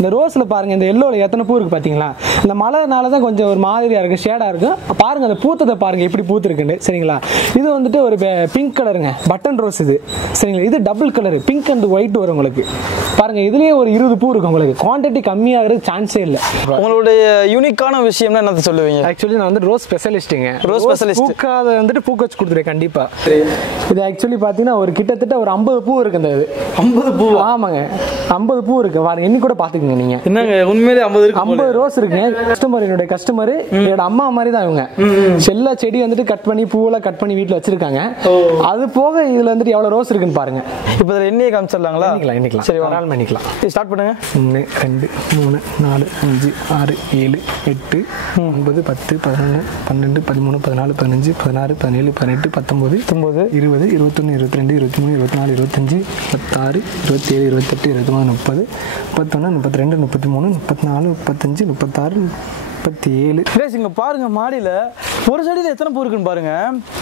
இந்த ரோஸ்ல பாருங்க இந்த எல்லோல எத்தனை பூ இருக்கு பாத்தீங்களா? இந்த மழைனால தான் கொஞ்சம் ஒரு மாதிரியா இருக்கு, ஷேடா இருக்கு. பாருங்க அந்த பூத்ததை பாருங்க எப்படி பூத்து இருக்குன்னு. சரிங்களா? இது வந்துட்டு ஒரு பிங்க் கலருங்க, பட்டன் ரோஸ் இது. சரிங்களா? இது double colour, pink and white வரும் உங்களுக்கு. பாருங்க இதுலயே ஒரு 20 பூ இருக்கு உங்களுக்கு. குவாண்டிட்டி கம்மியாகிறது சான்ஸே இல்ல. உங்களுடைய யூனிக்கான விஷயம்னா என்ன சொல்லுவீங்க? ஆக்சுவலி நான் வந்து ரோஸ் ஸ்பெஷலிஸ்ட்டுங்க. Rose specialist. பூக்காத வந்துட்டு பூக்க வச்சு கொடுத்துருவேன் கண்டிப்பா. இது ஆக்சுவலி பாத்தீங்கன்னா ஒரு கிட்டத்தட்ட ஒரு 50 பூ இருக்கு. இந்த 50 பூ? ஆமாங்க 50 பூ இருக்கு. பாருங்க எண்ணி கூட பாத்துக்கங்க நீங்க. என்னங்க உண்மையிலே 50 இருக்கு? 50 ரோஸ் இருக்குங்க. கஸ்டமர் என்னோட கஸ்டமர் என்னோட அம்மா மாதிரி தான் இவங்க. எல்லா செடி வந்துட்டு கட் பண்ணி பூவெல்லாம் கட் பண்ணி வீட்டுல வச்சிருக்காங்க. அது போக இதுல வந்துட்டு எவ்வளவு ரோஸ் இருக்குன்னு பாருங்க. இப்போ இதுல எண்ணியை காமிச்சிடலாங்களா? எண்ணிக்கலாம். சரி ஒரு நாள் பண்ணிக்கலாம். ஸ்டார்ட் பண்ணுங்க. 1 2 3 4 5 6 7 8 9 10 11 12 13 14 15 16 17 18 19 20 21 22 23 24 25 26 27 28 29 30 31 32 33 34 35 36 37. இங்க பாருங்க மாடியில ஒரு செடியில எத்தனை பூ இருக்குன்னு பாருங்க.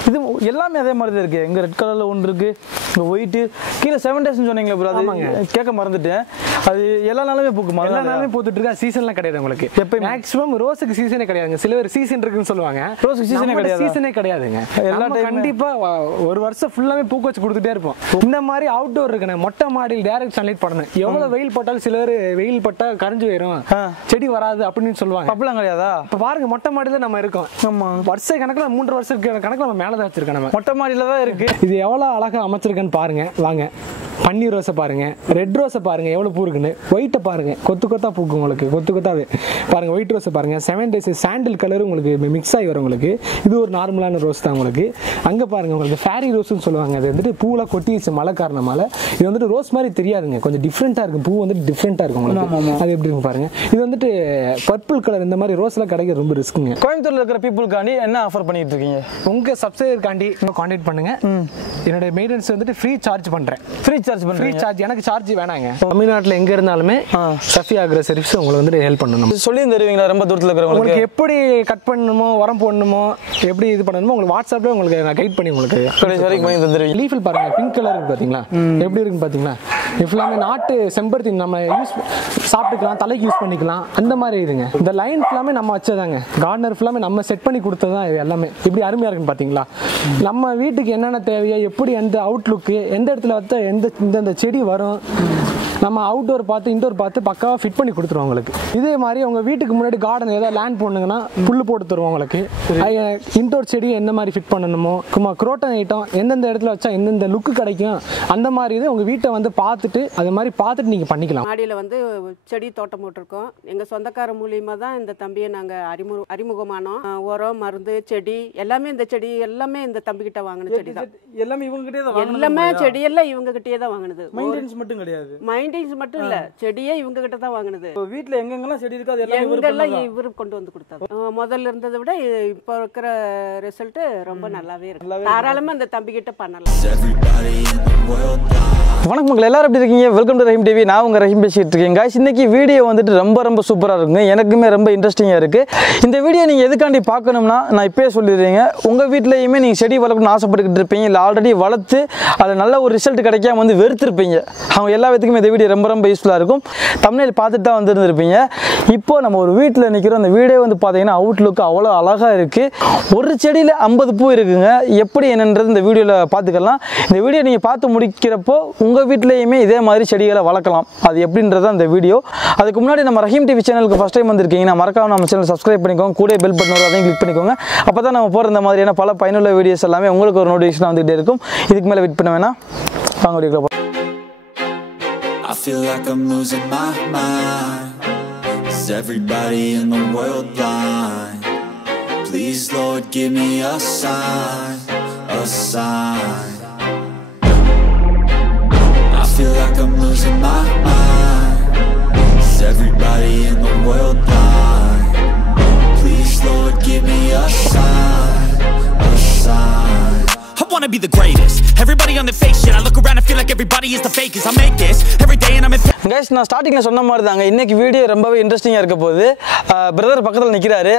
இது எல்லாமே அதே மாதிரி தான் இருக்கு. இங்க ரெட் கலர்ல ஒன்று இருக்கு, இங்க ஒயிட், கீழே 7 days சொன்னீங்களா ப்ரோ? அது கேட்க மறந்துட்டேன். அது எல்லா நாளுமே பூக்குமா? எல்லா நாளுமே பூத்துட்டு இருக்கா. சீசன்லாம் கிடையாது உங்களுக்கு. எப்ப மேக்ஸிமம் ரோஸுக்கு சீசனே கிடையாதுங்க. சில பேர் சீசன் இருக்குன்னு சொல்லுவாங்க. ரோஸுக்கு சீசனே கிடையாது. சீசனே கிடையாதுங்க. எல்லா கண்டிப்பா ஒரு வருஷம் ஃபுல்லாமே பூக்க வச்சு கொடுத்துட்டே இருப்போம். இந்த மாதிரி அவுட்டோர் இருக்குண்ணே, மொட்டை மாடியில் டைரக்ட் சன்லைட் படணும். எவ்வளவு வெயில் போட்டாலும் சில பேர் வெயில் பட்டா கரைஞ்சு போயிடும், செடி வராது அப்படின்னு சொல்லுவாங்க. அப்படிலாம் கிடையாதா? இப்ப பாருங்க மொட்டை மாடியில நம்ம இருக்கோம். ஆமா வருஷ கணக்குல 3 வருஷம் கணக்குல நம்ம மேலதான் வச்சிருக்கோம். நம்ம மொட்டை மாடியில தான் இருக்கு. இது எவ்வளவு அழகா அமைச்சிருக்கேன்னு பாருங்க. வாங்க பன்னீர் ரோஸை பாருங்க, ரெட் ரோஸை பாருங்க எவ்வளவு பூ இருக்குன்னு. ஒயிட்டை பாருங்க கொத்து கொத்தா பூக்கும் உங்களுக்கு, கொத்து கொத்தாவே பாருங்க. ஒயிட் ரோஸை பாருங்க, 7 days சாண்டில் கலர் உங்களுக்கு மிக்ஸ் ஆகி வரும் உங்களுக்கு. இது ஒரு நார்மலான ரோஸ் தான் உங்களுக்கு. அங்க பாருங்க உங்களுக்கு ஃபேரி ரோஸ்னு சொல்லுவாங்க. அது வந்துட்டு பூலாம் கொட்டிச்சு மழை காரணமால. இது வந்துட்டு ரோஸ் மாதிரி தெரியாதுங்க, கொஞ்சம் டிஃப்ரெண்டா இருக்கும். பூ வந்துட்டு டிஃப்ரெண்டா இருக்கும் உங்களுக்கு. அது எப்படி இருக்கு பாருங்க. இது வந்துட்டு பர்பிள் கலர். இந்த மாதிரி ரோஸ்லாம் கிடைக்க ரொம்ப ரிஸ்க்குங்க. கோயம்புத்தூர்ல இருக்கிற பீப்புளுக்காண்டி என்ன ஆஃபர் பண்ணிட்டு இருக்கீங்க? உங்க சப்ஸ்கிரைபர்காண்டி கான்டாக்ட் பண்ணுங்க. என்னோட மெயின்டெனன்ஸ் வந்துட்டு ஃப்ரீ சார்ஜ் பண்றேன். ஃப்ரீ சார்ஜ் எனக்கு சார்ஜ் வேணாங்க. தமிழ்நாட்டில் எங்க இருந்தாலுமே சஃபி அக்ரோ சர்வீஸ் உங்களுக்கு வந்து ஹெல்ப் பண்ணணும். சொல்லி தருவீங்களா? ரொம்ப தூரத்தில் இருக்கிறவங்களுக்கு எப்படி கட் பண்ணணுமோ, உரம் போடணுமோ, எப்படி இது பண்ணணுமோ உங்களுக்கு வாட்ஸ்அப்ல உங்களுக்கு நான் கைட் பண்ணி உங்களுக்கு லீஃபில் பாருங்க. பிங்க் கலர் இருக்கு பாத்தீங்களா? எப்படி இருக்குன்னு பாத்தீங்களா? ஃபுல்லாமே நாட்டு செம்பருத்தி நம்ம யூஸ் சாப்பிட்டுக்கலாம், தலைக்கு யூஸ் பண்ணிக்கலாம். அந்த மாதிரி இதுங்க. இந்த லைன் ஃபுல்லாமே நம்ம வச்சதாங்க. கார்டனர் ஃபுல்லாமே நம்ம செட் பண்ணி கொடுத்ததான் இது எல்லாமே. இப்படி அருமையா இருக்குன்னு பாத்தீங்களா? நம்ம வீட்டுக்கு என்னென்ன தேவையோ, எப்படி எந்த அவுட்லுக்கு, எந்த இடத்துல வச்சா எந்த செடி வரும், நம்ம அவுட்டோர் பார்த்து இன்டோர் பார்த்து பக்காவா ஃபிட் பண்ணி கொடுத்துருவோம் உங்களுக்கு. இதே மாதிரி உங்க வீட்டுக்கு முன்னாடி கார்டன் ஏதாவது லேண்ட் போடணுங்கன்னா புல்லு போட்டு தருவோம் உங்களுக்கு. இன்டோர் செடி எந்த மாதிரி ஃபிட் பண்ணணுமோ, குரோட்டன் ஐட்டம் எந்தெந்த இடத்துல வச்சா எந்தெந்த லுக்கு கிடைக்கும், அந்த மாதிரி இது உங்க வீட்டை வந்து பார்த்துட்டு அது மாதிரி பார்த்துட்டு நீங்க பண்ணிக்கலாம். மாடியில் வந்து செடி தோட்டம் போட்டிருக்கோம். எங்க சொந்தக்கார மூலியமா தான் இந்த தம்பியை நாங்க அறிமுகமானோம். உரம், மருந்து, செடி எல்லாமே இந்த செடி எல்லாமே இந்த தம்பி கிட்ட வாங்கின செடி தான். எல்லாமே இவங்க கிட்டே தான். எல்லாமே செடி எல்லாம் இவங்க கிட்டே தான் வாங்கினது. மெயின்டெனன்ஸ் மட்டும் கிடையாது. மெயின்டெனன்ஸ் மட்டும் இல்ல, செடியே இவங்க கிட்ட தான் வாங்கினது. வீட்ல எங்கெங்கெல்லாம் செடி இருக்கோ அது எல்லாம் இவரு கொண்டு வந்து கொடுத்தாரு. முதல்ல இருந்ததை விட இப்போ இருக்கிற ரிசல்ட் ரொம்ப நல்லாவே இருக்கு. தாராளமா இந்த தம்பி கிட்ட பண்ணலாம். வணக்கம் மக்கள், எல்லாரும் எப்படி இருக்கீங்க? Welcome to Rahim TV. நான் உங்க ரஹீம் பேசிட்டு இருக்கேன். गाइस இன்னைக்கு வீடியோ வந்துட்டு ரொம்ப சூப்பரா இருக்குங்க. எனக்குமே ரொம்ப இன்ட்ரெஸ்டிங்கா இருக்கு. இந்த வீடியோ நீங்க எதுக்காண்டி பார்க்கணும்னா, நான் இப்பயே சொல்லிடுறேங்க, உங்க வீட்லயுமே நீங்க செடி வளர்க்கணும்னு ஆசைப்பட்டுக்கிட்டு இருப்பீங்க, இல்லை ஆல்ரெடி வளர்த்து அதில் நல்ல ஒரு ரிசல்ட் கிடைக்காம வந்து வெறுத்திருப்பீங்க. அவங்க எல்லா விதத்துக்குமே இந்த வீடியோ ரொம்ப யூஸ்ஃபுல்லாக இருக்கும். தமிழில் பார்த்துட்டு தான் வந்துருந்துருப்பீங்க. இப்போ நம்ம ஒரு வீட்டில் நிற்கிறோம். அந்த வீடியோ வந்து பார்த்தீங்கன்னா அவுட்லுக்கு அவ்வளோ அழகாக இருக்கு. ஒரு செடியில் 50 பூ இருக்குங்க. எப்படி என்னன்றது இந்த வீடியோவில் பார்த்துக்கலாம். இந்த வீடியோ நீங்கள் பார்த்து முடிக்கிறப்போ உங்கள் வீட்லேயுமே இதே மாதிரி செடிகளை வளர்க்கலாம். அது எப்படின்றது அந்த வீடியோ. அதுக்கு முன்னாடி நம்ம ரஹீம் டிவி சேனலுக்கு ஃபஸ்ட் டைம் வந்திருக்கீங்கன்னா மறக்காம நம்ம சேனல் சப்ஸ்கிரைப் பண்ணிக்கோங்க. கூட பெல் பட்டன் வரும், அதையும் கிளிக் பண்ணிக்கோங்க. அப்போ தான் நம்ம போகிற இந்த மாதிரியான பல பயனுள்ள வீடியோஸ் எல்லாமே உங்களுக்கு ஒரு நோட்டிஃபிகேஷன் வந்துகிட்டே இருக்கும். இதுக்கு மேலே வெயிட் பண்ண வேணாம், வாங்க வீடியோக்குள்ள போகலாம். I feel like I'm losing my mind. Is everybody in the world blind? Please Lord give me a sign, a sign. I feel like I'm losing my mind. Is everybody in the world blind? Please Lord give me a sign, a sign. I wanna be the greatest. Everybody on the fake shit. I look around and feel like everybody is the fakest. I make this every day and I'm in guys நான் ஸ்டார்டிங்ல சொன்ன மாதிரி தாங்க இன்னைக்கு video ரொம்பவே இன்ட்ரெஸ்டிங்கா இருக்க போகுது. பிரதர் பக்கத்துல நிக்கிறாரு.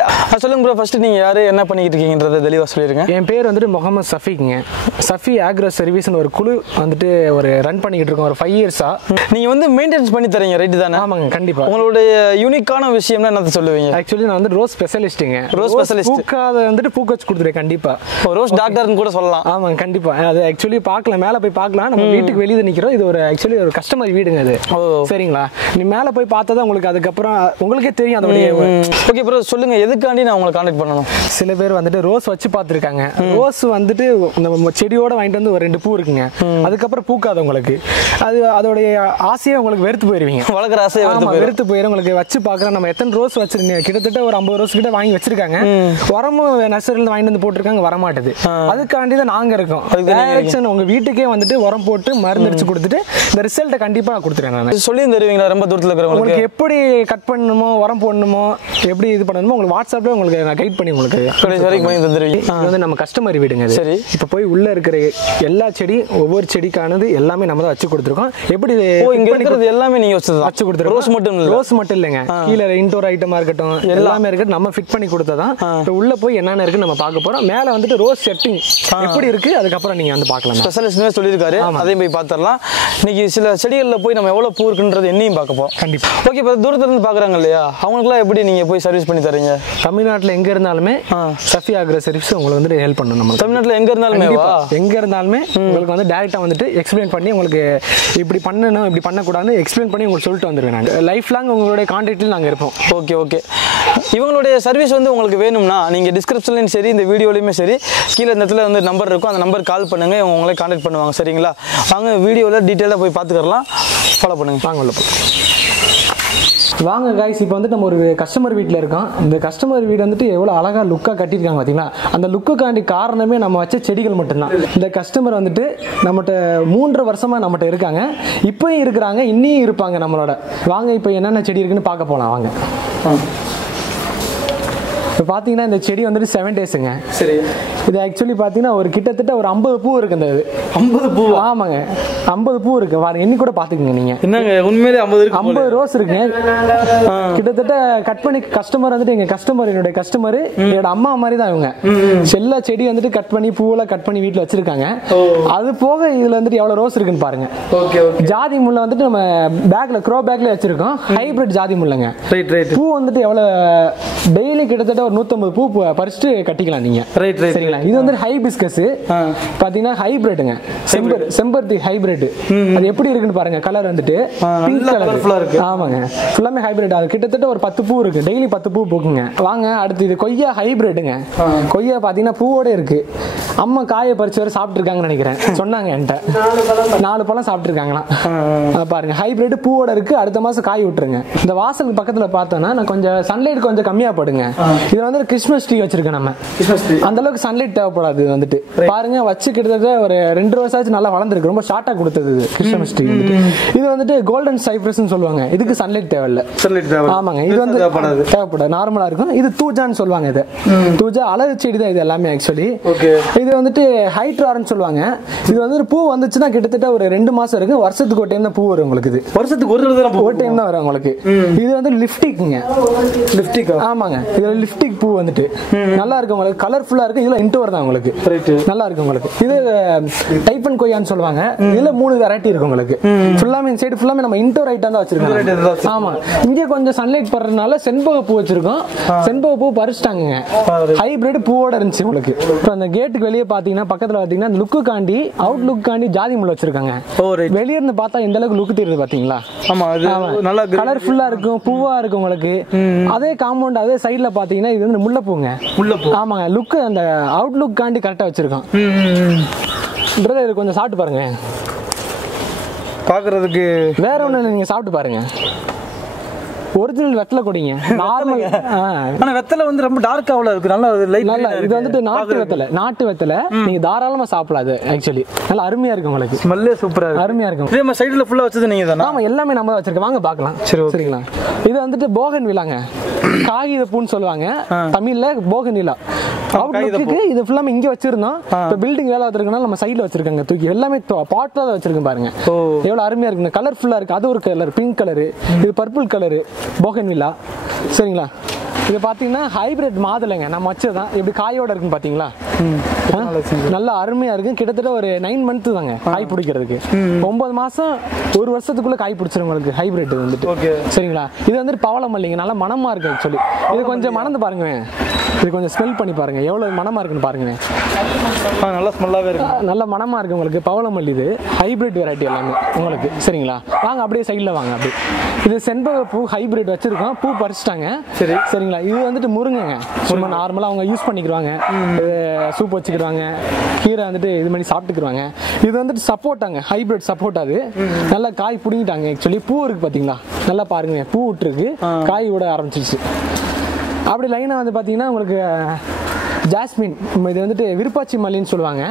சொல்லுங்க ப்ரோ, ஃபர்ஸ்ட் நீங்க யாரு, என்ன பண்ணிட்டு இருக்கீங்கன்றத தெளிவா சொல்லிருங்க. என் பேர் வந்துட்டு முகமது சஃபீங்க. சஃபீ ஆக்ரோ சர்வீஸ்னு ஒரு குழு வந்துட்டு ஒரு ரன் பண்ணிக்கிட்டு இருக்கோம் ஒரு 5 இயர்ஸா. நீங்க வந்து மெயின்டெனன்ஸ் பண்ணி தரீங்க, ரைட் தானே? ஆமாங்க, கண்டிப்பா. உங்களுடைய யூனிக்கான விஷயம்னா என்ன சொல்லுவீங்க? ஆக்சுவலி நான் வந்து ரோஸ் ஸ்பெஷலிஸ்ட்டுங்க. Rose specialist. பூக்காத வந்துட்டு பூக்க வச்சு கொடுத்துருவேன் கண்டிப்பா. ரோஸ் டாக்டர்னு கூட சொல்லலாம். ஆமாங்க, கண்டிப்பா. அது ஆக்சுவலி பார்க்கலாம், மேலே போய் பார்க்கலாம். நம்ம வீட்டுக்கு வெளியே நிற்கிறோம். இது ஒரு ஆக்சுவலி ஒரு கஸ்டமர் வீடுங்க அது. சரிங்களா, நீ மேலே போய் பார்த்தா தான் உங்களுக்கு அதுக்கப்புறம் உங்களுக்கே தெரியும் அதோடைய. ஓகே ப்ரோ, சொல்லுங்க எதுக்காண்டி நான் உங்களை கான்டாக்ட் பண்ணணும்? சில பேர் வந்துட்டு ரோஸ் வச்சு பார்த்துருக்காங்க. ரோஸ் வந்துட்டு இந்த செடியோட வாங்கிட்டு வந்து ஒரு 2 பூ இருக்குங்க, அதுக்கப்புறம் பூக்காது உங்களுக்கு. அது அதோடைய ஆசையை உங்களுக்கு வெறுத்து போயிருவீங்க. வளர்க்குற ஆசையை வெறுத்து போயிடும் உங்களுக்கு. வச்சு பார்க்குறோம் நம்ம எத்தனை ரோஸ் வச்சிருக்கீங்க, கிட்டத்தட்ட ஒரு 50 ரோஸ் கிட்ட வாங்கி வச்சிருக்காங்க. உரமும் நர்சரியில வாங்கிட்டு வந்து போட்டிருக்காங்க, வரமாட்டுது. அதுக்காண்டி தான் நாங்க இருக்கோம். உங்க வீட்டுக்கே வந்துட்டு உரம் போட்டு மருந்து அடிச்சு கொடுத்துட்டு இந்த ரிசல்ட்டை கண்டிப்பா நான் கொடுத்துருவேன். நான் சொல்லி தருவீங்களா? ரொம்ப தூரத்தில் இருக்கிறவங்களுக்கு உங்களுக்கு எப்படி கட் பண்ணணுமோ, உரம் போடணுமோ, எப்படி இது பண்ணணுமோ உங்களுக்கு வாட்ஸ்அப்ல உங்களுக்கு நான் கைட் பண்ணி உங்களுக்கு வந்து நம்ம கஸ்டமர் வீடுங்க. சரி, இப்போ போய் உள்ள இருக்கிற எல்லா செடி, ஒவ்வொரு செடிக்கானது எல்லாமே நம்ம தான் வச்சு கொடுத்துருக்கோம். எப்படி இங்க இருக்கிறது எல்லாமே நீங்க வச்சு கொடுத்துருக்கோம். ரோஸ் மட்டும் இல்லைங்க, கீழே இன்டோர் ஐட்டமா இருக்கட்டும் எல்லாமே இருக்கட்டும் நம்ம ஃபிட் பண்ணி கொடுத்ததான். உள்ள போய் என்னென்ன இருக்கு நம்ம பார்க்க போறோம். மேல வந்துட்டு ரோஸ் செட்டிங் எப்படி இருக்கு அதுக்கப்புறம் நீங்க வந்து பார்க்கலாம். ஸ்பெஷலிஸ்ட்னே சொல்லியிருக்காரு, அதையும் போய் பார்த்துடலாம். இன்னைக்கு சில செடிகளில் போய் நம்ம எவ்வளவு பூ இருக்குன்றது என்னையும் பார்க்க போறோம். கண்டிப்பா. ஓகே, இப்போ தூரத்துல இருந்து பாக்குறாங்க இல்லையா, அவங்களுக்குலாம் எப்படி நீங்க போய் சர்வீஸ் பண்ணி தரீங்க? தமிழ்நாட்டில் எங்க இருந்தாலுமே சஃபீ ஆக்ரோ சர்வீஸ் உங்களுக்கு வந்து ஹெல்ப் பண்ணணும். நம்ம தமிழ்நாட்டில் எங்க இருந்தாலுமே உங்களுக்கு வந்து டைரக்டா வந்துட்டு எக்ஸ்பிளைன் பண்ணி உங்களுக்கு இப்படி பண்ணணும் இப்படி பண்ணக்கூடாதுன்னு எக்ஸ்பிளைன் பண்ணி உங்களுக்கு சொல்லிட்டு வந்துருவேன். நான் லைஃப் லாங் உங்களுடைய கான்டாக்டில் நாங்கள் இருப்போம். Okay okay. இவங்களுடைய சர்வீஸ் வந்து உங்களுக்கு வேணும்னா நீங்கள் டிஸ்கிரிப்ஷன்லையும் சரி இந்த வீடியோலையுமே சரி கீழே இந்த இடத்துல வந்து நம்பர் இருக்கும், அந்த நம்பர் கால் பண்ணுங்க, இவங்க உங்களை கான்டாக்ட் பண்ணுவாங்க. சரிங்களா, வாங்க வீடியோவில் டீட்டெயிலாக போய் பார்த்துக்கலாம். ஃபாலோ பண்ணுங்க. வாங்க உள்ள வாங்க காய்ஸ். இப்போ வந்துட்டு நம்ம ஒரு கஸ்டமர் வீட்டில் இருக்கோம். இந்த கஸ்டமர் வீடு வந்துட்டு எவ்வளோ அழகாக லுக்காக கட்டியிருக்காங்க பார்த்தீங்களா. அந்த லுக்குக்காண்டி காரணமே நம்ம வச்ச செடிகள் மட்டும்தான். இந்த கஸ்டமர் வந்துட்டு நம்மகிட்ட 3.5 வருஷமாக நம்மகிட்ட இருக்காங்க, இப்போயும் இருக்கிறாங்க, இன்னியும் இருப்பாங்க நம்மளோட. வாங்க இப்போ என்னென்ன செடி இருக்குன்னு பார்க்க போகலாம். வாங்க. இப்போ பார்த்தீங்கன்னா இந்த செடி வந்துட்டு 7 டேஸுங்க. சரி, இது ஆக்சுவலி பார்த்தீங்கன்னா ஒரு கிட்டத்தட்ட ஒரு 50 பூ இருக்கு. இந்த 50 பூ? ஆமாங்க, 50 பூ இருக்கு. வாங்க எண்ணி கூட பார்த்துக்குங்க நீங்க. என்னங்க உண்மையிலே 50 ரோஸ் இருக்குங்க. கிட்டத்தட்ட கட் பண்ணி கஸ்டமர் வந்துட்டு எங்க கஸ்டமர், என்னுடைய கஸ்டமர் என்னோட அம்மா மாதிரி தான் இவங்க. எல்லா செடி வந்துட்டு கட் பண்ணி பூவெல்லாம் கட் பண்ணி வீட்டில் வச்சிருக்காங்க. அது போக இதுல வந்துட்டு எவ்வளவு ரோஸ் இருக்குன்னு பாருங்க. ஜாதி முல்லை வந்துட்டு நம்ம பேக்ல க்ரோ பேக்ல வச்சிருக்கோம். ஹைபிரிட் ஜாதி முல்லைங்க. பூ வந்துட்டு எவ்வளவு டெய்லி கிட்டத்தட்ட 150 பூ பறிச்சுட்டு கட்டிக்கலாம் நீங்க. சரிங்களா, இது வந்து ஹைபிஸ்கஸ் பாத்தீங்கன்னா ஹைபிரிட்ங்க, செம்பருத்தி ஹைபிரிட். அது எப்படி இருக்குன்னு பாருங்க, கலர் வந்துட்டு பிங்க் கலர்ஃபுல்லா இருக்கு. ஆமாங்க, ஃபுல்லாமே ஹைபிரிட். அது கிட்டத்தட்ட ஒரு 10 பூ இருக்கு, டெய்லி 10 பூ பூக்குங்க. வாங்க அடுத்து இது கொய்யா ஹைபிரிட்டுங்க. கொய்யா பாத்தீங்கன்னா பூவோட இருக்கு. அம்மா காயை பறிச்சு வரை சாப்பிட்டு இருக்காங்கன்னு நினைக்கிறேன், சொன்னாங்க என்கிட்ட. 4 பழம் சாப்பிட்டு இருக்காங்களா பாருங்க. ஹைபிரிட் பூவோட இருக்கு, அடுத்த மாசம் காய் விட்டுருங்க. இந்த வாசலுக்கு பக்கத்துல பார்த்தோம்னா நான் கொஞ்சம் சன்லைட் கொஞ்சம் கம்மியா படுங்க. இதுல வந்து கிறிஸ்மஸ் ட்ரீ வச்சிருக்கேன் நம்ம. அந்த அளவுக்கு சன்லைட் தேவைப்படாது. வந்துட்டு பாருங்க வச்சு கிட்டத்தட்ட ஒரு 2 வருஷம் நல்லா வளர்ந்துருக்கு. ரொம்ப ஷார்ட்டா கொடுத்தது கிறிஸ்மஸ் ட்ரீ. இது வந்துட்டு கோல்டன் சைப்ரஸ் சொல்லுவாங்க. இதுக்கு சன்லைட் தேவையில்ல. ஆமாங்க, இது வந்து தேவைப்படாது, நார்மலா இருக்கும். இது தூஜான்னு சொல்லுவாங்க. இது தூஜா அழகு செடி தான் இது எல்லாமே ஆக்சுவலி. இது வந்துட்டு ஹைட்ரார்னு சொல்லுவாங்க. இது வந்து பூ வந்துச்சுன்னா கிட்டத்தட்ட ஒரு 2 மாசம் இருக்கு. வருஷத்துக்கு ஒரு டைம் தான் பூ வரும் உங்களுக்கு. இது வருஷத்துக்கு ஒரு டைம் தான் வரும் உங்களுக்கு. இது வந்து லிப்டிக்ங்க. லிப்டிக், ஆமாங்க, இதுல லிப்டிக் பூ வந்துட்டு நல்லா இருக்கு உங்களுக்கு, கலர்ஃபுல்லா இருக்கு. இதுல இன்டோர் தான் உங்களுக்கு, நல்லா இருக்கு உங்களுக்கு. இது டைப் அண்ட் கொய்யான்னு சொல்லுவாங்க. இதுல 3 வெரைட்டி இருக்கு உங்களுக்கு. ஃபுல்லாமே இந்த சைடு ஃபுல்லாமே நம்ம இன்டோர் ஐட்டம் தான் வச்சிருக்கோம். ஆமா, இங்க கொஞ்சம் சன்லைட் படுறதுனால செண்பக பூ வச்சிருக்கோம். செண்பக பூ பறிச்சிட்டாங்க. ஹைபிரிட் பூவோட இருந்துச்சு உங்களுக்கு. இப்போ அந்த கேட்டுக்கு வெளியே பாத்தீங்கன்னா பக்கத்துல பாத்தீங்கன்னா லுக்கு காண்டி அவுட் லுக் காண்டி ஜாதி முல்லை வச்சிருக்காங்க. வெளியே இருந்து பார்த்தா இந்த அளவுக்கு லுக் தெரியுது பாத்தீங்களா. ஆமா, நல்லா கலர்ஃபுல்லா இருக்கும், பூவா இருக்கும் உங்களுக்கு. அதே காம்பவுண்ட் அதே சைடுல பாத்தீங்கன்னா இது வந்து முல்லைப்பூங்க. முல்லைப்பூ, ஆமாங்க. லுக் அந்த அவுட் லுக் காண்டி கரெக்டா வச்சிருக்கோம். பிரதர் கொஞ்சம் சாப்பிட்டு பாருங்க, பாக்குறதுக்கு வேற ஒண்ணு. நீங்க சாப்பிட்டு பாருங்க. ஒரிஜினல் வெத்தலை கொடிங்க, நார்மல். ஆனா வெத்தலை வந்து ரொம்ப டார்க் ஆவல இருக்கு, நல்ல லைட். நல்ல இது வந்துட்டு நாட்டு வெத்தலை. நீங்க தாராளமா சாப்பிடலாம். அது ஆக்சுவலி நல்லா அருமையா இருக்கு உங்களுக்கு. ஸ்மெல்லே சூப்பரா இருக்கு, அருமையா இருக்கும். நம்ம சைடுல ஃபுல்லா வச்சது நீங்க தானா? ஆமா, எல்லாமே நம்ம தான் வச்சிருக்கோம். வாங்க பார்க்கலாம். சரிங்களா, இது வந்துட்டு போகன் விலாங்க. காகித பூன்னு சொல்லுவாங்க தமிழ்ல. போகன் விலா அவுட்லுக்கு இது ஃபுல்லாமே இங்க வச்சிருந்தோம். இப்போ பில்டிங் வேலை வச்சிருக்கனால நம்ம சைடுல வச்சிருக்காங்க தூக்கி எல்லாமே பாட்ல தான் வச்சிருக்கேன் பாருங்க. எவ்வளவு அருமையா இருக்கு, கலர்ஃபுல்லா இருக்கு. அது ஒரு கலர் பிங்க் கலரு, இது பர்பிள் கலரு போகன்வில்லா. சரிங்களா, இது பார்த்தீங்கன்னா ஹைபிரிட் மாதுளைங்க நம்ம வச்சதான். எப்படி காயோட இருக்குன்னு பார்த்தீங்களா, நல்லா அருமையா இருக்கு. கிட்டத்தட்ட ஒரு 9 மந்த் தாங்க காய் பிடிக்கிறதுக்கு. 9 மாசம் 1 வருஷத்துக்குள்ள காய் பிடிச்சிரும் உங்களுக்கு ஹைபிரிட் வந்துட்டு. சரிங்களா, இது வந்துட்டு பவளமல்லிங்க, நல்லா மனமா இருக்கு ஆக்சுவலி. இது கொஞ்சம் மணந்து பாருங்க, இது கொஞ்சம் ஸ்மெல் பண்ணி பாருங்க எவ்வளவு மனமா இருக்குன்னு பாருங்க. நல்லா ஸ்மெல்லாவே இருக்கு, நல்ல மனமா இருக்கு உங்களுக்கு. பவளமல்லி இது ஹைபிரிட் வெரைட்டி எல்லாமே உங்களுக்கு. சரிங்களா, வாங்க அப்படியே சைடில் வாங்க. அப்படி இது செண்பக பூ ஹைபிரிட் வச்சிருக்கோம், பூ பறிச்சிட்டாங்க. சரிங்களா, இது வந்துட்டு முருங்கைங்க, சும்மா நார்மலாக அவங்க யூஸ் பண்ணிக்கிறாங்க, சூப் வச்சுக்கிறாங்க, கீரை வந்துட்டு இது மாதிரி சாப்பிட்டுக்குறாங்க. இது வந்துட்டு சப்போட்டாங்க, ஹைபிரிட் சப்போட்டா. அது நல்லா காய் பிடிங்கிட்டாங்க ஆக்சுவலி. பூ இருக்கு பார்த்தீங்களா, நல்லா பாருங்க, பூ விட்டுருக்கு, காய் விட ஆரம்பிச்சிருச்சு. அப்படி லைனாக வந்து பார்த்தீங்கன்னா உங்களுக்கு ஜாஸ்மின், இது வந்துட்டு விருப்பாச்சி மல்லின்னு சொல்லுவாங்க.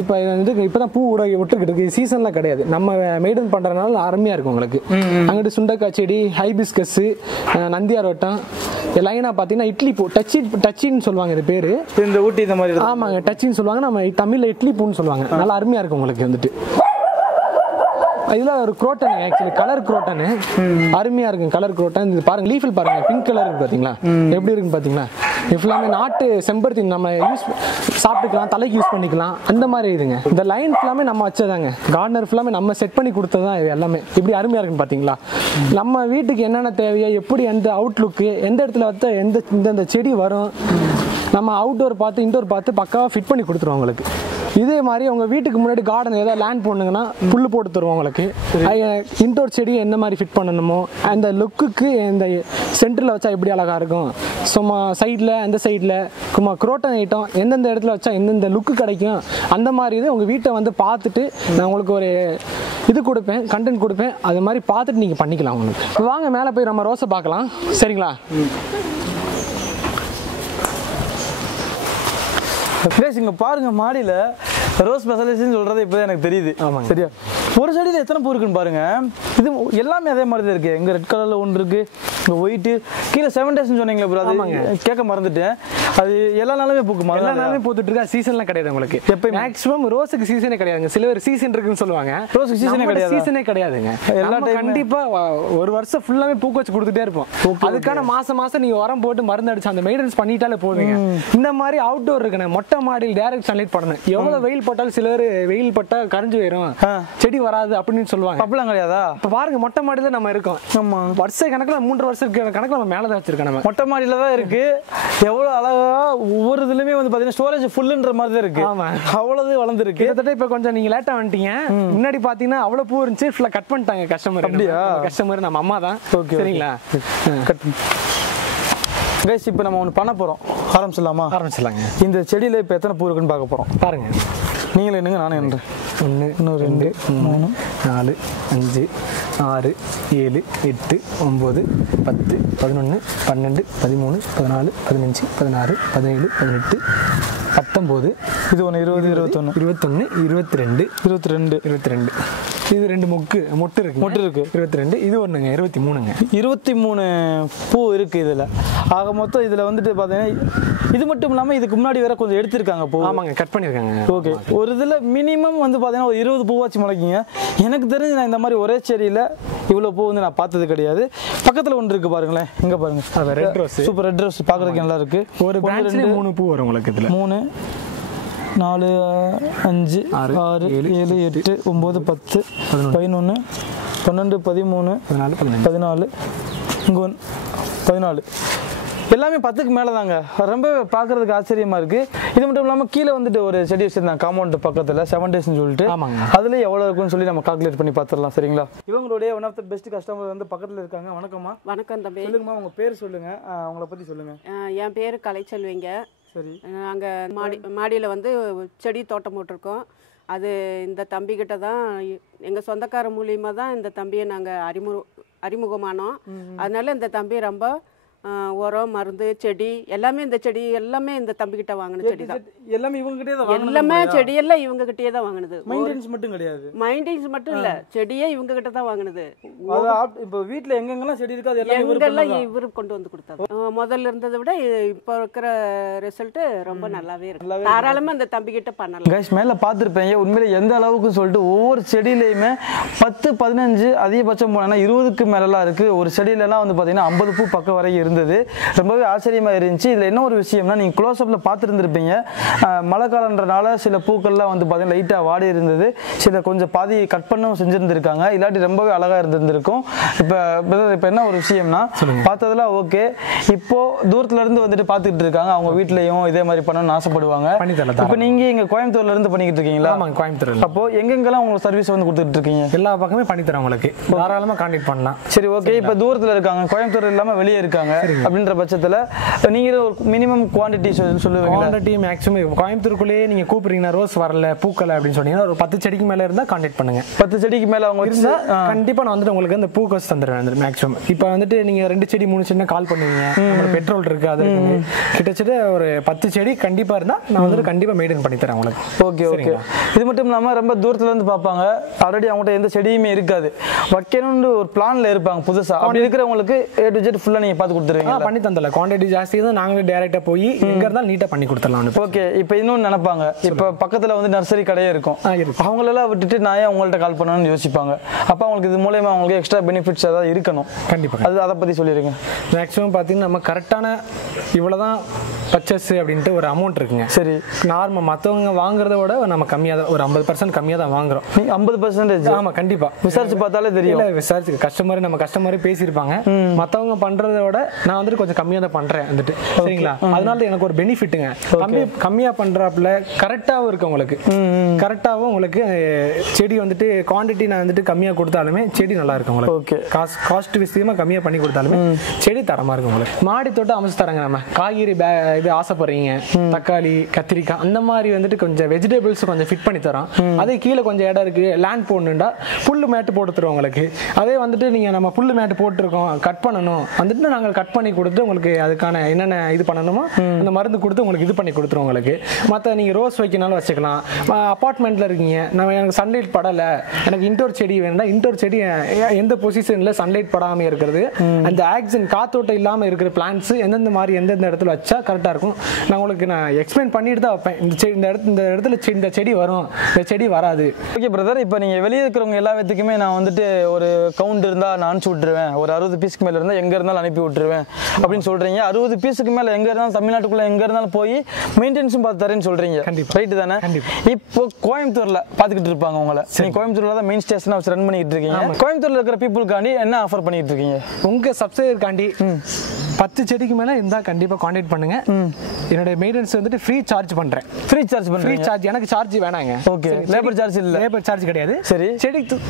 இப்போ இது வந்துட்டு இப்போதான் பூ விட்டுக்கிட்டு இருக்கு, சீசன்லாம் கிடையாது. நம்ம மெயின்டைன் பண்றதுனால அருமையா இருக்கும் உங்களுக்கு. அங்கிட்டு சுண்டக்காய் செடி, ஹைபிஸ்கஸ், நந்தியார் வட்டம், லைனா பார்த்தீங்கன்னா இட்லி பூ, டச்சின்னு சொல்லுவாங்க இது பேரு. இந்த ஊட்டி இந்த மாதிரி. ஆமாங்க, டச்சின்னு சொல்லுவாங்க, நம்ம தமிழ்ல இட்லி பூன்னு சொல்லுவாங்க. நல்லா அருமையா இருக்கும் உங்களுக்கு வந்துட்டு. இதுல ஒரு குரோட்டன், ஆக்சுவலி கலர் குரோட்டன் அருமையா இருக்கும். கலர் குரோட்டன் இது பாருங்க, லீஃபில் பாருங்க, பிங்க் கலர் இருக்கு பாத்தீங்களா, எப்படி இருக்குன்னு பாத்தீங்களா. இது ஃபுல்லாமே நாட்டு செம்பருத்தி, நம்ம யூஸ் சாப்பிட்டுக்கலாம், தலைக்கு யூஸ் பண்ணிக்கலாம், அந்த மாதிரி இதுங்க. இந்த லைன் ஃபுல்லாமே நம்ம வச்சதாங்க, கார்டனர் ஃபுல்லாமே நம்ம செட் பண்ணி கொடுத்ததான் இது எல்லாமே. இப்படி அருமையா இருக்குன்னு பாத்தீங்களா. நம்ம வீட்டுக்கு என்னென்ன தேவையோ, எப்படி எந்த அவுட்லுக்கு, எந்த இடத்துல வச்சா எந்த செடி வரும், நம்ம அவுட்டோர் பார்த்து இன்டோர் பார்த்து பக்காவாக ஃபிட் பண்ணி கொடுத்துருவோம் உங்களுக்கு. இதே மாதிரி உங்க வீட்டுக்கு முன்னாடி கார்டன் ஏதாவது லேண்ட் போடணுங்கன்னா புல்லு போட்டு தருவோம் உங்களுக்கு. இன்டோர் செடி என்ன மாதிரி ஃபிட் பண்ணணுமோ அந்த லுக்குக்கு இந்த சென்டரில் வச்சா எப்படி அழகா இருக்கும், சும்மா சைடில் அந்த சைடில் சும்மா குரோட்டன் ஐட்டம் எந்தெந்த இடத்துல வச்சா எந்தெந்த லுக்கு கிடைக்கும், அந்த மாதிரி இது உங்கள் வீட்டை வந்து பார்த்துட்டு நான் உங்களுக்கு ஒரு இது கொடுப்பேன், கண்டென்ட் கொடுப்பேன். அது மாதிரி பார்த்துட்டு நீங்கள் பண்ணிக்கலாம் உங்களுக்கு. வாங்க மேலே போய் நம்ம ரோஸை பார்க்கலாம். சரிங்களா, இங்க பாருங்க, மாடியில ரோஸ் ஸ்பெஷலிஸ்ட்னு சொல்றது இப்போதான் எனக்கு தெரியுது. ஆமாங்க, சரியா. ஒரு செடியில் எத்தனை பூ இருக்குன்னு பாருங்க. இது எல்லாமே அதே மாதிரி தான் இருக்கு. எங்க ரெட் கலர்ல ஒன்று இருக்கு, இங்க ஒயிட், கீழே 7 டேஸ்ன்னு சொன்னீங்களா ப்ரோ, அது கேட்க மறந்துட்டேன். அது எல்லா நாளுமே பூக்குமா? எல்லா நாளுமே பூத்துட்டு இருக்கா, சீசன்லாம் கிடையாது உங்களுக்கு. எப்போ மேக்ஸிமம் ரோஸுக்கு சீசனே கிடையாதுங்க. சில பேர் சீசன் இருக்குன்னு சொல்லுவாங்க, ரோஸுக்கு சீசனே கிடையாது. சீசனே கிடையாதுங்க. எல்லா டைம் கண்டிப்பா ஒரு வருஷம் ஃபுல்லாவே பூக்க வச்சு கொடுத்துட்டே இருப்போம். அதுக்கான மாசம் நீங்க உரம் போட்டு மருந்து அடிச்சு அந்த மெயின்டெனன்ஸ் பண்ணிட்டாலே போதுங்க. இந்த மாதிரி அவுட்டோர் இருக்குண்ணே, மொட்டை மாடியில் டைரக்ட் சன்லைட் படணும். எவ்வளவு வெயில் போட்டாலும் சிலர் வெயில் பட்டா கரைஞ்சு போயிடும், செடி வராது அப்படின்னு சொல்லுவாங்க. அப்படிலாம் கிடையாதா? இப்ப பாருங்க, மொட்டை மாடியில நம்ம இருக்கோம். ஆமா, வருஷ கணக்குல 3 வருஷம் கணக்குல நம்ம மேலதான் வச்சிருக்கோம். நம்ம மொட்டை மாடியில தான் இருக்கு. எவ்வளவு அழகா ஒவ்வொரு இதுலயுமே வந்து பாத்தீங்கன்னா ஸ்டோரேஜ் ஃபுல்லுன்ற மாதிரி தான் இருக்கு. ஆமா, அவ்வளவு வளர்ந்துருக்கு. கிட்டத்தட்ட இப்ப கொஞ்சம் நீங்க லேட்டா வந்துட்டீங்க. முன்னாடி பாத்தீங்கன்னா அவ்வளவு பூ இருந்துச்சு, ஃபுல்லா கட் பண்ணிட்டாங்க கஸ்டமர். அப்படியா? கஸ்டமர் நம்ம அம்மா தான். சரிங்களா, கட் கைஸ். இப்போ நம்ம ஒன்று பண்ண போறோம், ஆரம்பிச்சிடலாங்க. இந்த செடியில இப்போ எத்தனை பூ இருக்குன்னு பார்க்க போறோம். பாருங்க, நீங்களே என்னங்க நானும் என்ன 1 2 3 4 5 6 7 8 9 10 11 12 13 14 15 16 17 18 19. இது 1 20 21 21 22 22 22. இது 2 மொட்டு இருக்கு 22. இது ஒண்ணுங்க 23ங்க. 23 பூ இருக்கு இதுல. ஆக மொத்தம் இதுல வந்துட்டு பாத்தீங்கன்னா இது மட்டும் இல்லாம இதுக்கு முன்னாடி வேற கொஞ்சம் எடுத்திருக்காங்க பூ. ஆமாங்க, கட் பண்ணிருக்காங்க. ஓகே, ஒரு இதுல மினிமம் வந்து பாத்தீங்கன்னா ஒரு 20 பூவாச்சு முளைக்குங்க. எனக்கு தெரிஞ்சு நான் இந்த மாதிரி ஒரே செடியில இவ்வளவு பூ வந்து நான் பார்த்தது கிடையாது. பக்கத்துல ஒன்று இருக்கு பாருங்களேன், இங்க பாருங்க, red rose. Super, red rose பாக்குறதுக்கு நல்லா இருக்கு. ஒரு பிரான்ச்ல 3 பூ வரும் உங்களுக்கு. இதுல 3 4 5 6 7 8 9 10 11 12 13 14 இங்க 14. எல்லாமே 10க்கு மேலே தாங்க. ரொம்ப பார்க்கறதுக்கு ஆச்சரியமா இருக்கு. இது மட்டும் இல்லாமல் கீழே வந்துட்டு ஒரு செடி வச்சிருந்தாங்க காம்பவுண்ட் பக்கத்தில் 7 டேஸ்ன்னு சொல்லிட்டு. அதுல எவ்வளோ இருக்குன்னு சொல்லி நம்ம கால்குலேட் பண்ணி பார்த்துடலாம். சரிங்களா, இவங்களுடைய one of the best customer வந்து பக்கத்தில் இருக்காங்க. வணக்கம்மா. வணக்கம் தம்பி. சொல்லுங்கம்மா, உங்க பேர் சொல்லுங்க, உங்களை பத்தி சொல்லுங்க. என் பேர் கலைச்செல்விங்க. சரி, நாங்கள் மாடியில் வந்து செடி தோட்டம் போட்டிருக்கோம். அது இந்த தம்பிக்கிட்ட தான், எங்கள் சொந்தக்கார மூலியமாக தான் இந்த தம்பியை நாங்கள் அறிமுகமானோம். அதனால இந்த தம்பி ரொம்ப உரம் மருந்து செடி எல்லாமே இந்த செடி எல்லாமே இந்த தம்பிக்கிட்ட வாங்கின செடி தான். எல்லாமே இவங்க கிட்டே தான் எல்லாமே செடியெல்லாம் இவங்க கிட்டே தான் வாங்கினது. மெயின்டெனன்ஸ் மட்டும் கிடையாது, மெயின்டெனன்ஸ் மட்டும் இல்ல, செடியே இவங்க கிட்ட தான் வாங்கினது. இப்போ வீட்டில் எங்கெங்கெல்லாம் செடி இருக்கோ அது எங்கெல்லாம் இவரு கொண்டு வந்து கொடுத்தாரு. முதல்ல இருந்ததை விட இப்போ இருக்கிற ரிசல்ட் ரொம்ப நல்லாவே இருக்கு. தாராளமா இந்த தம்பிக்கிட்ட பண்ணலாம். கைஸ் மேலே பார்த்துருப்பேன் உண்மையில எந்த அளவுக்கு சொல்லிட்டு ஒவ்வொரு செடியிலையுமே 10-15 அதிகபட்சம் போனேன்னா 20க்கு மேலெல்லாம் இருக்குது. ஒரு செடியிலலாம் வந்து பார்த்தீங்கன்னா 50 பூ பக்கம் வரைக்கும் இருந்தது. ரொம்பவே ஆச்சரியமாக இருந்துச்சு. இதில் என்ன ஒரு விஷயம்னா நீங்கள் க்ளோஸ்அப்பில் பார்த்துருந்துருப்பீங்க, மழை காலன்றனால சில பூக்கள்லாம் வந்து பார்த்தீங்கன்னா லைட்டாக வாடி இருந்தது, சில கொஞ்சம் பாதி கட் பண்ணவும் செஞ்சுருந்துருக்காங்க, இல்லாட்டி ரொம்பவே அழகாக இருந்திருக்கும். இப்போ என்ன ஒரு விஷயம்னா பார்த்ததெல்லாம் ஓகே, இப்போ தூரத்துல இருந்து வந்துட்டு பார்த்துக்கிட்டு இருக்காங்க, அவங்க வீட்லையும் இதே மாதிரி பண்ணணும்னு ஆசைப்படுவாங்க. இப்போ நீங்கள் இங்கே கோயம்புத்தூர்ல இருந்து பண்ணிக்கிட்டு இருக்கீங்களா? ஆமாம், கோயம்புத்தூர். அப்போ எங்கெங்கெல்லாம் உங்களுக்கு சர்வீஸ் வந்து கொடுத்துட்டு இருக்கீங்க? எல்லா பக்கமே பண்ணி தரேன் உங்களுக்கு, தாராளமாக கான்டாக்ட் பண்ணலாம். சரி ஓகே. இப்போ தூரத்தில் இருக்காங்க, கோயம்புத்தூர் இல்லாமல் வெளியே இருக்காங்க அப்படின்ற பட்சத்தில் நீங்கள் ஒரு மினிமம் குவான்டிட்டி சொல்லுவீங்க? குவான்டிட்டி மேக்ஸிமம் கோயம்புத்தூருக்குள்ளேயே நீங்கள் கூப்பிடுறீங்கன்னா ரோஸ் வரல பூக்கலை அப்படின்னு சொன்னீங்கன்னா ஒரு 10 செடிக்கு மேலே இருந்தால் கான்டாக்ட் பண்ணுங்க. 10 செடிக்கு மேலே அவங்க இருந்தால் கண்டிப்பாக நான் வந்துட்டு உங்களுக்கு அந்த பூக்கோஸ் தந்துடுவேன் மேக்ஸிமம். இப்போ வந்துட்டு நீங்கள் 2 செடி 3 செடி கால் பண்ணுவீங்க, பெட்ரோல் இருக்குது, அது கிட்டத்தட்ட ஒரு 10 செடி கண்டிப்பாக இருந்தால் நான் வந்துட்டு கண்டிப்பாக மெயின்டைன் பண்ணி தரேன் உங்களுக்கு. Okay okay. இது மட்டும் இல்லாமல் ரொம்ப தூரத்துல இருந்து பார்ப்பாங்க, ஆல்ரெடி அவங்கள்ட்ட எந்த செடியுமே இருக்காது, வைக்கணும்னு ஒரு பிளான்ல இருப்பாங்க புதுசாக, அப்படி இருக்கிறவங்களுக்கு A to Z ஃபுல்லாக நீங்கள் பார்த்து கொடுத்துருவீங்க? பண்ணி தந்தல, குவான்டிட்டி ஜாஸ்தி தான் நாங்களே டேரெக்டாக போய் எங்கே இருந்தாலும் நீட்டாக பண்ணி கொடுத்துடலாம். ஓகே. இப்போ இன்னொன்று நினைப்பாங்க, இப்போ பக்கத்தில் வந்து நர்சரி கடையே இருக்கும், அவங்களெல்லாம் விட்டுட்டு நான் ஏன் உங்கள்கிட்ட கால் பண்ணணும்னு யோசிப்பாங்க. அப்போ அவங்களுக்கு இது மூலயமா அவங்களுக்கு எக்ஸ்ட்ரா பெனிஃபிட்ஸ் ஏதாவது இருக்கணும். கண்டிப்பாக அதை பற்றி சொல்லிடுங்க. மேக்ஸிமம் பார்த்தீங்கன்னா நம்ம கரெக்டான இவ்வளோதான் பர்ச்சேஸ் அப்படின்ட்டு ஒரு அமௌண்ட் இருக்குங்க. சரி, நார்மல் மற்றவங்க வாங்குறத விட நம்ம கம்மியாக தான், ஒரு 50% கம்மியாக தான் வாங்குறோம். நீங்கள் 50%? ஆமாம் கண்டிப்பாக. விசாரிச்சு பார்த்தாலே தெரியும். விசாரிச்சு நம்ம கஸ்டமரே பேசியிருப்பாங்க, மற்றவங்க பண்ணுறத விட நான் வந்துட்டு கொஞ்சம் கம்மியாக தான் பண்ணுறேன் வந்துட்டு, சரிங்களா? அதனால எனக்கு ஒரு பெனிஃபிட்டுங்க. கம்மியாக பண்ணுறாப்புல கரெக்டாகவும் இருக்கு உங்களுக்கு, கரெக்டாகவும் உங்களுக்கு செடி வந்துட்டு குவான்டிட்டி நான் வந்துட்டு கம்மியாக கொடுத்தாலுமே செடி நல்லா இருக்கும் உங்களுக்கு. ஓகே. காஸ்ட் விஷயமா கம்மியாக பண்ணி கொடுத்தாலுமே செடி தரமாக இருக்கும் உங்களுக்கு. மாடி தோட்டம் அமைச்சு தராங்க. நம்ம காய்கறி இது ஆசைப்படுறீங்க, தக்காளி கத்திரிக்காய் அந்த மாதிரி வந்துட்டு கொஞ்சம் வெஜிடபிள்ஸ் கொஞ்சம் ஃபிட் பண்ணி தரோம். அதே கீழே கொஞ்சம் இடம் இருக்கு, லேண்ட் போடணுண்டா புல்லு மேட்டு போட்டு தருவோம் உங்களுக்கு. அதே வந்துட்டு நீங்க நம்ம புல்லு மேட்டு போட்டுருக்கோம், கட் பண்ணணும் வந்துட்டு நாங்கள் கட் பண்ணி கொடுத்து உங்களுக்கு அதுக்கான என்னென்ன இது பண்ணணுமோ அந்த மருந்து கொடுத்து உங்களுக்கு இது பண்ணி கொடுத்துருவோம் உங்களுக்கு. மற்ற நீங்க ரோஸ் வைக்கனாலும் வச்சுக்கலாம். அப்பார்ட்மெண்ட்ல இருக்கீங்க, நம்ம எனக்கு சன்லைட் படலை, எனக்கு இன்டோர் செடி வேணும்னா இன்டோர் செடி எந்த பொசிஷன்ல சன்லைட் படாமல் இருக்கிறது, அந்த ஆக்சிஜன் காத்தோட்டம் இல்லாமல் இருக்கிற பிளான்ட்ஸ் எந்தெந்த மாதிரி எந்தெந்த இடத்துல வச்சா கரெக்டாக இருக்கும் நான் உங்களுக்கு பண்ணிட்டு தான் வைப்பேன். இந்த இடத்துல இந்த செடி வரும், இந்த செடி வராது. ஓகே பிரதர், இப்போ நீங்கள் வெளியே இருக்கிறவங்க எல்லா விதத்துக்குமே நான் வந்துட்டு ஒரு கவுண்ட் இருந்தால் நான் அனுப்பிச்சி விட்டுருவேன், ஒரு 60 பீஸுக்கு மேலே இருந்தால் எங்கே இருந்தாலும் அனுப்பி விட்டுருவேன் அப்படின்னு சொல்கிறீங்க. 60 பீஸுக்கு மேலே எங்கே இருந்தாலும் தமிழ்நாட்டுக்குள்ளே எங்கே இருந்தாலும் போய் மெயின்டெனன்ஸும் பார்த்து தரேன்னு சொல்கிறீங்க. கண்டிப்பாக ரைட்டு தானே? இப்போ கோயம்புத்தூரில் பார்த்துக்கிட்டு இருப்பாங்க உங்களை, நீங்கள் கோயம்புத்தூரில் தான் மெயின் ஸ்டேஷனாக வச்சு ரன் பண்ணிக்கிட்டு இருக்கீங்க. கோயம்புத்தூரில் இருக்கிற பீப்புளுக்காண்டி என்ன ஆஃபர் பண்ணிட்டு இருக்கீங்க? உங்கள் சப்ஸ்கிரைபருக்காண்டி 10 செடிக்கு மேலே இருந்தால் கண்டிப்பாக கான்டாக்ட் பண்ணுங்க. என்னோட மெயின்டெனன்ஸ் வந்துட்டு ஃப்ரீ சார்ஜ் பண்ணுறேன். Free charge? எனக்கு சார்ஜ் வேணாங்க. ஓகே. லேபர் சார்ஜ் இல்லை? லேபர் சார்ஜ் கிடையாது. சரி.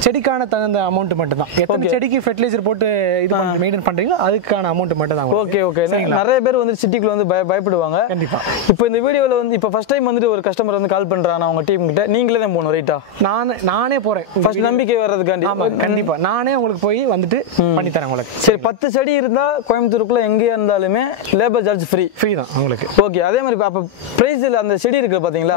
செடிக்கான தகுந்த அமௌண்ட் மட்டும் தான். எத்தனை செடிக்கு ஃபெர்டிலைசர் போட்டு இது மெயின்டைன் பண்றீங்களோ அதுக்கான அமௌண்ட் மட்டும் தான். Okay okay. நிறைய பேர் வந்து சிட்டிக்குள்ள வந்து பயப்படுவாங்க. கண்டிப்பா. இப்போ இந்த வீடியோவில் வந்து இப்போ ஃபர்ஸ்ட் டைம் வந்துட்டு ஒரு கஸ்டமர் வந்து கால் பண்றாங்க அவங்க டீம் கிட்ட, நீங்களே தான் போகணும் ரைட்டா? நானே போறேன் ஃபர்ஸ்ட் நம்பிக்கை வர்றதுக்காண்டி. கண்டிப்பா நானே உங்களுக்கு போய் வந்துட்டு பண்ணி தரேன் உங்களுக்கு. சரி, 10 செடி இருந்தா கோயம்புத்தூருக்குள்ள எங்கே இருந்தாலுமே லேபர் சார்ஜ் ஃப்ரீ தான் உங்களுக்கு. ஓகே. அதே மாதிரி அப்போ பிரைஸ்ல அந்த செடி இருக்கு பாத்தீங்களா,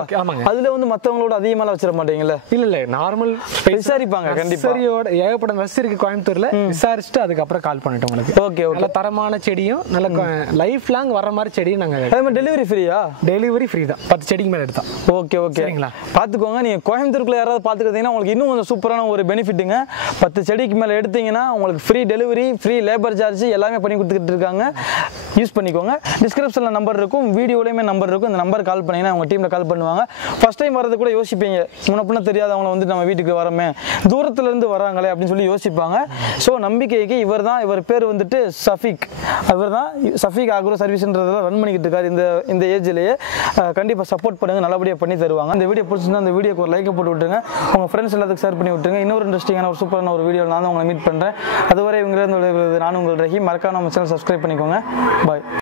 அதுல வந்து மத்தவங்களோட அதிகமாக வச்சிட மாட்டீங்களா? இல்ல நார்மல் விசாரிப்பாங்க. கண்டிப்பா சரியோட ஏகப்பட்ட நர்சரி இருக்கு கோயம்புத்தூர்ல, விசாரிச்சுட்டு அதுக்கப்புறம் கால் பண்ணிட்டு உங்களுக்கு. Okay okay. நல்ல தரமான செடியும் நல்ல லைஃப் லாங் வர மாதிரி செடியும் நாங்க. அதே மாதிரி டெலிவரி ஃப்ரீயா? டெலிவரி ஃப்ரீ தான் 10 செடிக்கு மேல எடுத்தா. Okay okay. சரிங்களா? பாத்துக்கோங்க, நீங்க கோயம்புத்தூருக்குள்ள யாராவது பாத்துக்கிட்டீங்கன்னா உங்களுக்கு இன்னும் கொஞ்சம் சூப்பரான ஒரு பெனிஃபிட்டுங்க. 10 செடிக்கு மேல எடுத்தீங்கன்னா உங்களுக்கு free delivery, free labour charge எல்லாமே பண்ணி கொடுத்துட்டு இருக்காங்க. யூஸ் பண்ணிக்கோங்க. டிஸ்கிரிப்ஷன்ல நம்பர் இருக்கும், வீடியோலயுமே நம்பர் இருக்கும். இந்த நம்பர் கால் பண்ணீங்கன்னா உங்க டீம்ல கால் பண்ணுவாங்க. ஃபர்ஸ்ட் டைம் வரது கூட யோசிப்பீங்க, முன்னப்பின்ன தெரியாதவங்க வந்து நம்ம வீட்டுக்கு வரமே, தூரத்துல இருந்து வராங்களே அப்படின்னு சொல்லி யோசிப்பாங்க. ஸோ நம்பிக்கைக்கு இவர் பேர் வந்துட்டு சஃபீக். இவர் தான் சஃபீக் ஆக்ரோ சர்வீஸ்ன்றதெல்லாம் ரன் பண்ணிக்கிட்டு இருக்காரு இந்த ஏஜ்லேயே. கண்டிப்பாக சப்போர்ட் பண்ணுங்க, நல்லபடியாக பண்ணி தருவாங்க. இந்த வீடியோ பிடிச்சிருந்தா அந்த வீடியோக்கு ஒரு லைக் போட்டு விட்டுருங்க, உங்க ஃப்ரெண்ட்ஸ் எல்லாத்துக்கும் ஷேர் பண்ணி விட்டுருங்க. இன்னொரு இன்ட்ரெஸ்டிங்கான ஒரு சூப்பரான ஒரு வீடியோ நான் உங்களை மீட் பண்ணுறேன். அதுவரை இவங்க நான் உங்கள் ரஹீம். மறக்காம நம்ம சேனல் சப்ஸ்கிரைப் பண்ணிக்கோங்க. பாய்.